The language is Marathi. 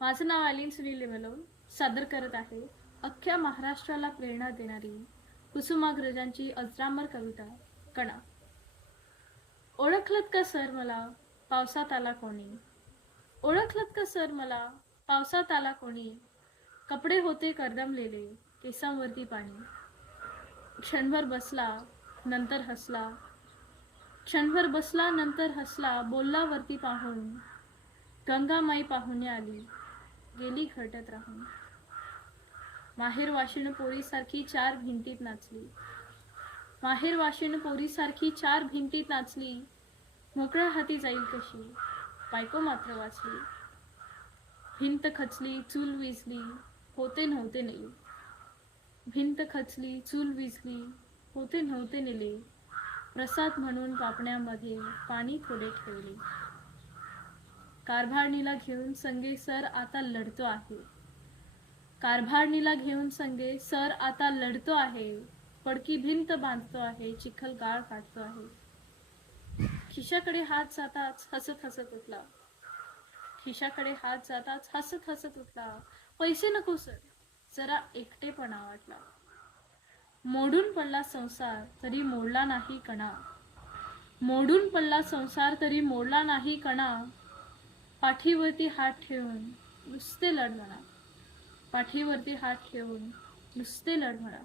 माझं नाव आलीन सुनील लेवलोन सादर करत आहे. अख्ख्या महाराष्ट्राला प्रेरणा देणारी कुसुमाग्रजांची अजरामर कविता कणा. ओळखलत का सर मला? पावसात आला कोणी? ओळखलत का सर मला? पावसात आला कोणी? कपडे होते करदमलेले केसांवरती पाणी. क्षणभर बसला नंतर हसला. क्षणभर बसला नंतर हसला बोलला वरती पाहून. गंगामाई पाहुणे आली. गेली घटत राहून. माहेर वाशिण पोरीसारखी चार भिंतीत नाचली. माहेर वाशिण पोरीसारखी चार भिंतीत नाचली. मोकळ्या हाती जाईल कशी? बायको मात्र वाचली. भिंत खचली चूल विजली. होते नव्हते नेले. भिंत खचली चूल विजली. होते नव्हते नेले. प्रसाद म्हणून पापण्यामध्ये पाणी थोडे ठेवले. कारभारणीला घेऊन संगे सर आता लढतो आहे. कारभारणीला घेऊन संगे सर आता लढतो आहे. पडकी भिंत बांधतो आहे चिखल गाळ काढतो आहे. खिशाकडे हात जाताच हसत हसत उठला. खिशाकडे हात जाताच हसत हसत उठला. पैसे नको सर. जरा एकटेपणा वाटला. मोडून पडला संसार तरी मोडला नाही कणा. मोडून पडला संसार तरी मोडला नाही कणा. पाठीवरती हात ठेवून नुसते लढ म्हणा पाठीवरती हात ठेवून नुसते लढ म्हणा